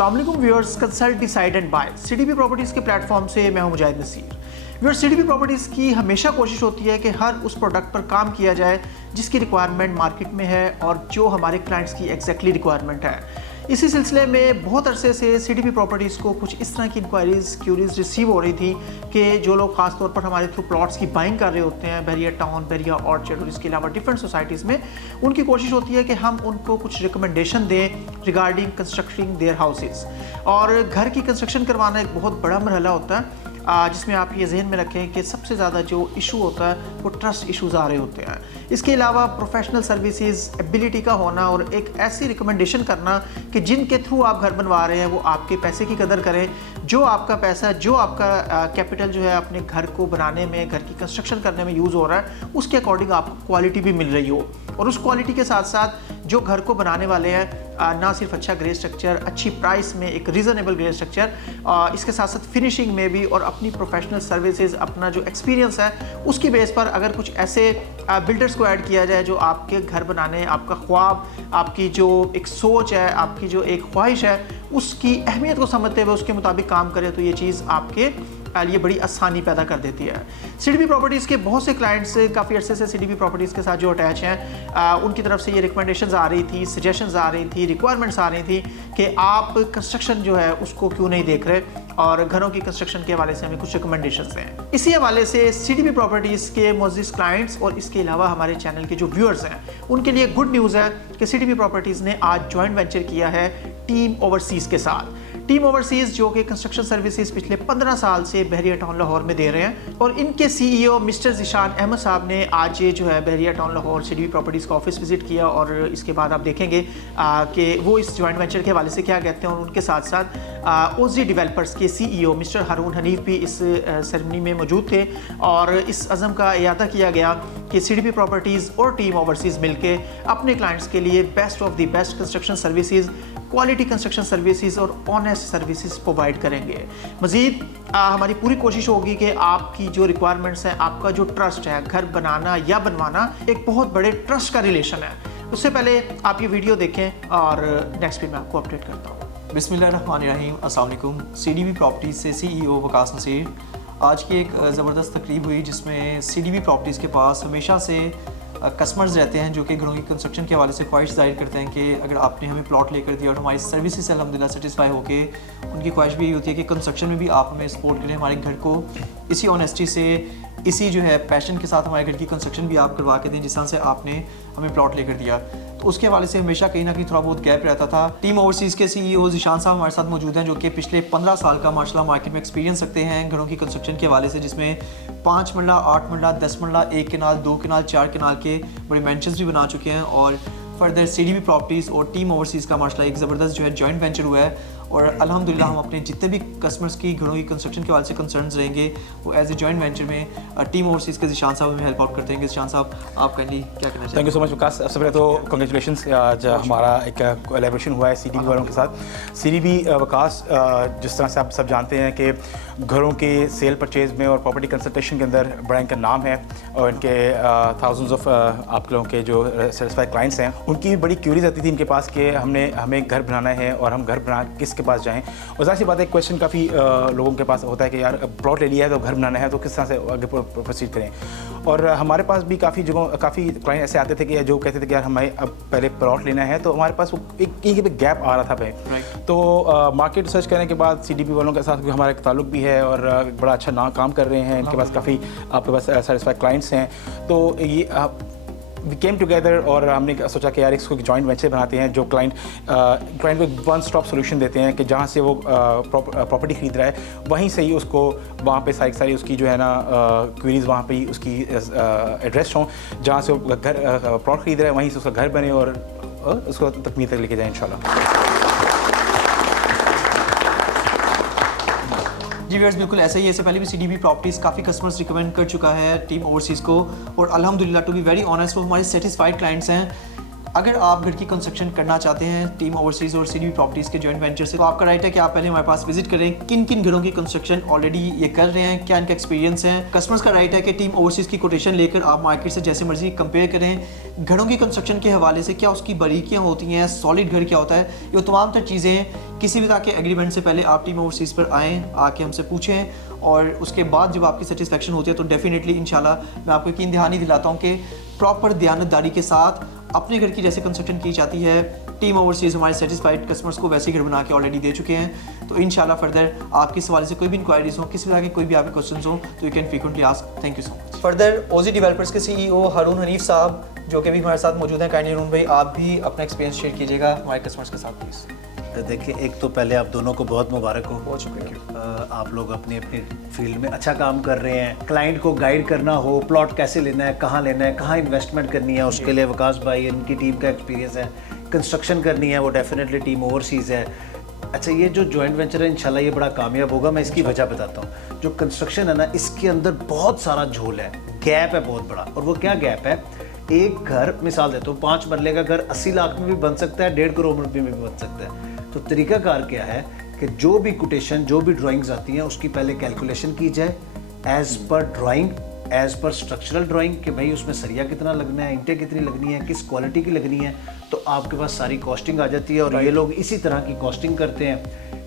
अस्सलाम वालेकुम viewers, consult decide and buy CDP properties के प्लेटफॉर्म से मैं हूं Mujahid Nasir. Viewers, CDP properties की हमेशा कोशिश होती है कि हर उस प्रोडक्ट पर काम किया जाए जिसकी रिक्वायरमेंट मार्केट में है और जो हमारे क्लाइंट्स की एग्जैक्टली रिक्वायरमेंट है। इसी सिलसिले में बहुत अरसे से सीडीपी प्रॉपर्टीज़ को कुछ इस तरह की इंक्वायरीज़ क्यूरीज रिसीव हो रही थी कि जो लोग खास तौर पर हमारे थ्रू प्लॉट्स की बाइंग कर रहे होते हैं बहरिया टाउन, बहरिया ऑर्चर्ड और इसके अलावा डिफरेंट सोसाइटीज़ में, उनकी कोशिश होती है कि हम उनको कुछ रिकमेंडेशन दें रिगार्डिंग कंस्ट्रक्टिंग देयर हाउसेस। और घर की कंस्ट्रक्शन करवाना एक बहुत बड़ा मरहला होता है जिसमें आप ये जहन में रखें कि सबसे ज़्यादा जो इशू होता है वो ट्रस्ट इश्यूज़ आ रहे होते हैं। इसके अलावा प्रोफेशनल सर्विसेज, एबिलिटी का होना और एक ऐसी रिकमेंडेशन करना कि जिनके थ्रू आप घर बनवा रहे हैं वो आपके पैसे की कदर करें, जो आपका पैसा, जो आपका कैपिटल जो है अपने घर को बनाने में, घर की कंस्ट्रक्शन करने में यूज़ हो रहा है, उसके अकॉर्डिंग आपको क्वालिटी भी मिल रही हो। और उस क्वालिटी के साथ साथ जो घर को बनाने वाले हैं ना सिर्फ अच्छा ग्रे स्ट्रक्चर, अच्छी प्राइस में एक रीज़नेबल ग्रे स्ट्रक्चर, इसके साथ साथ फिनिशिंग में भी और अपनी प्रोफेशनल सर्विसेज, अपना जो एक्सपीरियंस है उसकी बेस पर अगर कुछ ऐसे बिल्डर्स को ऐड किया जाए जो आपके घर बनाने, आपका ख्वाब, आपकी जो एक सोच है, आपकी जो एक ख्वाहिश है, उसकी अहमियत को समझते हुए उसके मुताबिक काम करें तो ये चीज़ आपके लिए बड़ी आसानी पैदा कर देती है। सीडीपी प्रॉपर्टीज़ के बहुत से क्लाइंट्स काफ़ी अरसे से सीडीपी प्रॉपर्टीज़ के साथ जो अटैच हैं उनकी तरफ से ये रिकमेंडेशंस आ रही थी, सजेशंस आ रही थी, रिक्वायरमेंट्स आ रही थी कि आप कंस्ट्रक्शन जो है उसको क्यों नहीं देख रहे और घरों की कंस्ट्रक्शन के हवाले से हमें कुछ रिकमेंडेशंस हैं। इसी हवाले से सीडीपी प्रॉपर्टीज़ के मोअज़्ज़िज़ क्लाइंट्स और इसके अलावा हमारे चैनल के जो व्यूअर्स हैं उनके लिए गुड न्यूज़ है कि सीडीपी प्रॉपर्टीज़ ने आज जॉइंट वेंचर किया है टीम ओवरसीज़ के साथ। टीम ओवरसीज़ जो कि कंस्ट्रक्शन सर्विसेज पिछले 15 साल से बहरिया टाउन लाहौर में दे रहे हैं और इनके सीईओ मिस्टर ज़ीशान अहमद साहब ने आज ये जो है बहरिया टाउन लाहौर सीडीपी प्रॉपर्टीज़ का ऑफिस विजिट किया और इसके बाद आप देखेंगे कि वो इस जॉइंट वेंचर के हवाले से क्या कहते हैं। और उनके साथ साथ ओजी डेवलपर्स के सीईओ मिस्टर हारून हनीफ भी इस सेरेमनी में मौजूद थे और इस अज़म का इयादा किया गया कि सीडीपी प्रॉपर्टीज़ और टीम ओवरसीज़ मिलके अपने क्लाइंट्स के लिए best of the best construction services, quality construction services और ऑनेस्ट सर्विसेज प्रोवाइड करेंगे। मज़ीद हमारी पूरी कोशिश होगी कि आपकी जो रिक्वायरमेंट्स हैं, आपका जो ट्रस्ट है, घर बनाना या बनवाना एक बहुत बड़े ट्रस्ट का रिलेशन है। उससे पहले आप ये वीडियो देखें और नेक्स्ट पे मैं आपको अपडेट करता हूँ। बिस्मिल्लाहिर्रहमानिर्रहीम, अस्सलाम वालेकुम। सीडीपी प्रॉपर्टीज़ से सीईओ वकास नसीर। आज की एक ज़बरदस्त तकरीब हुई जिसमें सीडीपी प्रॉपर्टीज़ के पास हमेशा से कस्टमर्स रहते हैं जो कि घरों की कंस्ट्रक्शन के हवाले से ख्वाहिश ज़ाहिर करते हैं कि अगर आपने हमें प्लॉट लेकर दिया और हमारी सर्विस से अल्हम्दुलिल्लाह सेटिस्फाई होके उनकी ख्वाहिश भी यही होती है कि कंस्ट्रक्शन में भी आप हमें सपोर्ट करें, हमारे घर को इसी ऑनेस्टी से, इसी जो है पैशन के साथ हमारे घर की कंस्ट्रक्शन भी आप करवा के दें जिस तरह से आपने हमें प्लॉट लेकर दिया। तो उसके हवाले से हमेशा कहीं ना कहीं थोड़ा बहुत गैप रहता था। टीम ओवरसीज़ के सीईओ ज़ीशान साहब हमारे साथ मौजूद हैं जो कि पिछले 15 साल का माशाल्लाह मार्केट में एक्सपीरियंस रखते हैं घरों की कंस्ट्रक्शन के हवाले से, जिसमें 5 मरला, 8 मरला, 10 मरला, 1 कनाल, 2 कनाल, 4 कनाल के बड़े मेंशंस भी बना चुके हैं। और फर्दर सीडीपी प्रॉपर्टीज़ और टीम ओवरसीज़ का माशाल्लाह एक ज़बरदस्त जो है जॉइंट वेंचर हुआ है और अल्हम्दुलिल्लाह हम अपने जितने भी कस्टमर्स की घरों की कंस्ट्रक्शन के हवाले से कंसर्न्स रहेंगे वो एज ए जॉइंट वेंचर में टीम ओवरसीज़ के ज़ीशान साहब हमें हेल्प आउट करते हैं। ज़ीशान साहब, आप काइंडली क्या कहना चाहिए? थैंक यू सो मच विकास। सबसे पहले तो कंग्रेचुलेशंस, आज हमारा एक कोलैबोरेशन हुआ है सीडीपी वालों के साथ। सीडीपी विकास, जिस तरह से आप सब जानते हैं कि घरों के सेल परचेज में और प्रॉपर्टी कंसल्टेशन के अंदर बड़ा इनका नाम है और इनके थाउजेंड्स ऑफ आप लोगों के जो सेटिस्फाइड क्लाइंट्स हैं उनकी भी बड़ी क्यूरीज आती थी इनके पास कि हमें घर बनाना है और हम घर बना किसके पास जाएं। और ज़ाहिर सी बात है, क्वेश्चन काफ़ी लोगों के पास होता है कि यार प्लॉट ले लिया है तो घर बनाना है तो किस तरह से आगे प्रोसीड करें। और हमारे पास भी काफ़ी क्लाइंट ऐसे आते थे कि जो कहते थे कि यार हमें अब पहले प्लॉट लेना है, तो हमारे पास एक कहीं पे गैप आ रहा था भाई। तो मार्केट सर्च करने के बाद सीडीपी वालों के साथ हमारा एक ताल्लुक भी है और बड़ा अच्छा काम कर रहे हैं। इनके पास काफ़ी आपके पास सेटिस्फाइड क्लाइंट्स हैं। तो ये वी केम टुगेदर और हमने सोचा कि यार इसको जॉइंट वेंचर बनाते हैं जो क्लाइंट को वन स्टॉप सोल्यूशन देते हैं कि जहाँ से वो प्रॉपर्टी खरीद रहा है वहीं से ही उसको वहाँ पे सारी उसकी जो है ना क्वेरीज वहाँ पे ही उसकी एड्रेस हों, जहाँ से वो घर प्लॉट खरीद रहा है वहीं से उसका घर बने और उसको तकमील तक लेके जाए इंशाल्लाह। जी व्यूअर्स, बिल्कुल ऐसा ही है। इससे पहले भी सीडीपी प्रॉपर्टीज़ काफ़ी कस्टमर्स रिकमेंड कर चुका है टीम ओवरसीज़ को और अल्हम्दुलिल्लाह टू बी वेरी ऑनेस्ट वो हमारे सेटिस्फाइड क्लाइंट्स हैं। अगर आप घर की कंस्ट्रक्शन करना चाहते हैं टीम ओवरसीज़ और सीडीबी प्रॉपर्टीज़ के जॉइंट वेंचर से, तो आपका राइट है कि आप पहले हमारे पास विजिट करें, किन किन घरों की कंस्ट्रक्शन ऑलरेडी ये कर रहे हैं, क्या इनका एक्सपीरियंस है। कस्टमर्स का राइट है कि टीम ओवरसीज़ की कोटेशन लेकर आप मार्केट से जैसे मर्जी कंपेयर करें। घरों की कंस्ट्रक्शन के हवाले से क्या उसकी बारीकियाँ होती हैं, सॉलिड घर क्या होता है, ये तमाम तर चीज़ें किसी भी तरह के एग्रीमेंट से पहले आप टीम ओवरसीज़ पर आएँ, आके हमसे पूछें, और उसके बाद जब आपकी सेटिस्फेक्शन होती है तो डेफिनेटली इंशाल्लाह मैं आपको यकीन दहानी दिलाता हूँ कि प्रॉपर दयानतदारी के साथ अपने घर की जैसे कंस्ट्रक्शन की जाती है, टीम ओवरसीज़ हमारे सेटिस्फाइड कस्टमर्स को वैसे घर बना के ऑलरेडी दे चुके हैं। तो इंशाल्लाह फर्दर आपके सवाल से कोई भी इंक्वायरीज हो, किसी तरह के कोई भी आपके क्वेश्चन हो, तो you can frequently ask. Thank you so much. Further OG developers के CEO हारून हनीफ साहब जो कि भी हमारे साथ मौजूद हैं, काइंडली हारून भाई आप भी अपना एक्सपीरियंस शेयर कीजिएगा हमारे कस्टमर्स के साथ प्लीज़। देखिए, एक तो पहले आप दोनों को बहुत मुबारक हो, बहुत शुक्रिया। आप लोग अपनी अपनी फील्ड में अच्छा काम कर रहे हैं। क्लाइंट को गाइड करना हो, प्लॉट कैसे लेना है, कहाँ लेना है, कहाँ इन्वेस्टमेंट करनी है, उसके लिए वकास भाई इनकी टीम का एक्सपीरियंस है। कंस्ट्रक्शन करनी है वो डेफिनेटली टीम ओवरसीज़ है। अच्छा, ये जो जॉइंट वेंचर है इंशाल्लाह ये बड़ा कामयाब होगा। मैं इसकी वजह बताता हूँ। जो कंस्ट्रक्शन है ना, इसके अंदर बहुत सारा झोल है, गैप है बहुत बड़ा। और वो क्या गैप है, एक घर मिसाल देता हूँ, 5 मरले का घर 80 लाख में भी बन सकता है, 1.5 करोड़ रुपये में भी बन सकता है। तो तरीकाकार क्या है कि जो भी कोटेशन, जो भी ड्राइंग्स आती हैं उसकी पहले कैलकुलेशन की जाए as per drawing, as per structural drawing, कि भाई उसमें सरिया कितना लगना है, ईंटें कितनी लगनी है, किस क्वालिटी की लगनी है। तो आपके पास सारी कॉस्टिंग आ जाती है। और ये लोग इसी तरह की कॉस्टिंग करते हैं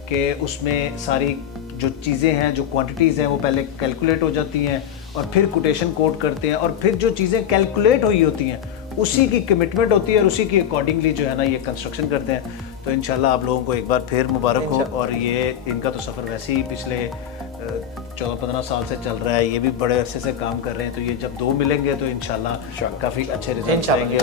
कि उसमें सारी जो चीज़ें हैं, जो क्वांटिटीज़ हैं वो पहले कैलकुलेट हो जाती हैं और फिर कोटेशन कोड करते हैं, और फिर जो चीज़ें कैलकुलेट हुई होती हैं उसी की कमिटमेंट होती है और उसी के अकॉर्डिंगली जो है ना ये कंस्ट्रक्शन करते हैं। तो इंशाल्लाह आप लोगों को एक बार फिर मुबारक हो। और ये इनका तो सफ़र वैसे ही पिछले 14-15 साल से चल रहा है, ये भी बड़े अरसे से काम कर रहे हैं। तो ये जब 2 मिलेंगे तो इंशाल्लाह काफ़ी अच्छे रिजल्ट आएंगे।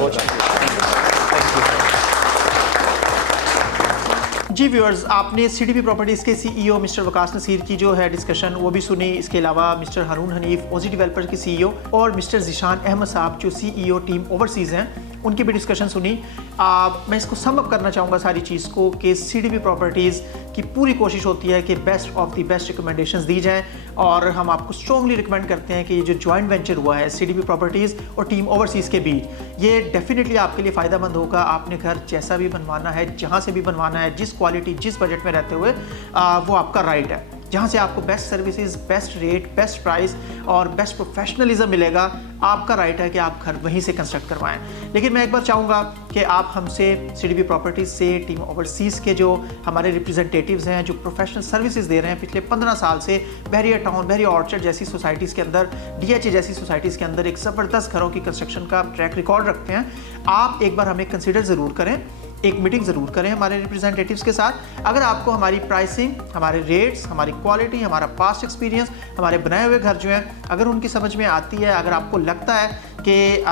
जी व्यूअर्स, आपने सीडीबी प्रॉपर्टीज़ के CEO मिस्टर वकास नसीर की जो है डिस्कशन वो भी सुनी। इसके अलावा मिस्टर हारून हनीफ ओजी डेवलपर के CEO और मिस्टर ज़ीशान अहमद साहब जो CEO टीम ओवरसीज़ हैं, उनकी भी डिस्कशन सुनी। मैं इसको सम अप करना चाहूँगा सारी चीज़ को कि सीडीबी प्रॉपर्टीज़ की पूरी कोशिश होती है कि best of the best recommendations दी जाएँ, और हम आपको स्ट्रॉन्गली रिकमेंड करते हैं कि ये जो जॉइंट वेंचर हुआ है सीडीबी प्रॉपर्टीज़ और टीम ओवरसीज़ के बीच, ये डेफिनेटली आपके लिए फ़ायदा मंद होगा। आपने घर जैसा भी बनवाना है, जहाँ से भी बनवाना है, जिस क्वालिटी, जिस बजट में रहते हुए, वो आपका राइट है। जहाँ से आपको best services, best rate, best price और बेस्ट प्रोफेशनलिज्म मिलेगा, आपका राइट है कि आप घर वहीं से कंस्ट्रक्ट करवाएं। लेकिन मैं एक बार चाहूँगा कि आप हमसे सीडीबी प्रॉपर्टीज़ से, टीम ओवरसीज़ के जो हमारे रिप्रेजेंटेटिव्स हैं, जो प्रोफेशनल सर्विसेज दे रहे हैं पिछले 15 साल से, बहरिया टाउन, बहरिया ऑर्चर्ड जैसी सोसाइटीज़ के अंदर, DHA जैसी सोसाइटीज़ के अंदर एक ज़बरदस्त घरों की कंस्ट्रक्शन का ट्रैक रिकॉर्ड रखते हैं। आप एक बार हमें कंसिडर ज़रूर करें, एक मीटिंग ज़रूर करें हमारे रिप्रेजेंटेटिव्स के साथ। अगर आपको हमारी प्राइसिंग, हमारे रेट्स, हमारी क्वालिटी, हमारा पास्ट एक्सपीरियंस, हमारे बनाए हुए घर जो हैं, अगर उनकी समझ में आती है, अगर आपको लगता है कि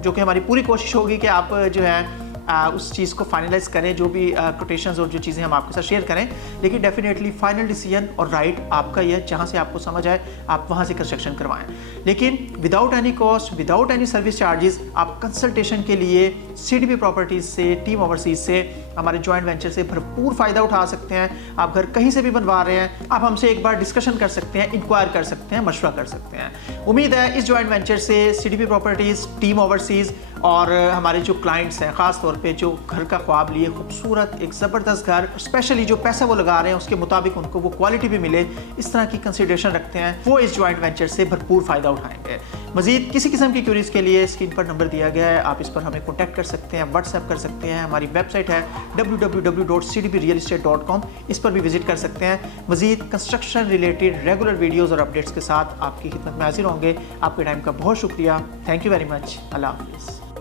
जो कि हमारी पूरी कोशिश होगी कि आप जो है उस चीज़ को फाइनलाइज करें, जो भी कोटेशंस और जो चीज़ें हम आपके साथ शेयर करें। लेकिन डेफिनेटली फाइनल डिसीजन और राइट आपका ही है, जहाँ से आपको समझ आए आप वहाँ से कंस्ट्रक्शन करवाएं। लेकिन without any cost, without any service charges, आप कंसल्टेशन के लिए सीडीबी प्रॉपर्टीज़ से, टीम ओवरसीज़ से, हमारे जॉइंट वेंचर से भरपूर फ़ायदा उठा सकते हैं। आप घर कहीं से भी बनवा रहे हैं, आप हमसे एक बार डिस्कशन कर सकते हैं, इंक्वायर कर सकते हैं, मशवरा कर सकते हैं। उम्मीद है इस जॉइंट वेंचर से सीडीबी प्रॉपर्टीज़, टीम ओवरसीज़ और हमारे जो क्लाइंट्स हैं, ख़ास तौर पे जो घर का ख्वाब लिए खूबसूरत एक ज़बरदस्त घर, स्पेशली जो पैसा वो लगा रहे हैं उसके मुताबिक उनको वो क्वालिटी भी मिले, इस तरह की कंसिडरेशन रखते हैं, वो इस जॉइंट वेंचर से भरपूर फ़ायदा उठाएंगे। मज़ीद किसी किस्म की क्यूरीज़ के लिए स्क्रीन पर नंबर दिया गया है, आप इस पर हमें कॉन्टैक्ट कर सकते हैं, व्हाट्सएप कर सकते हैं। हमारी वेबसाइट है www.cdbrealestate.com, इस पर भी विजिट कर सकते हैं। मज़ीद कंस्ट्रक्शन रिलेटेड रेगुलर वीडियोज़ और अपडेट्स के साथ आपकी खिदमत में हाजिर होंगे। आपके टाइम का बहुत शुक्रिया। Thank you very much. अल्लाह हाफ़िज़।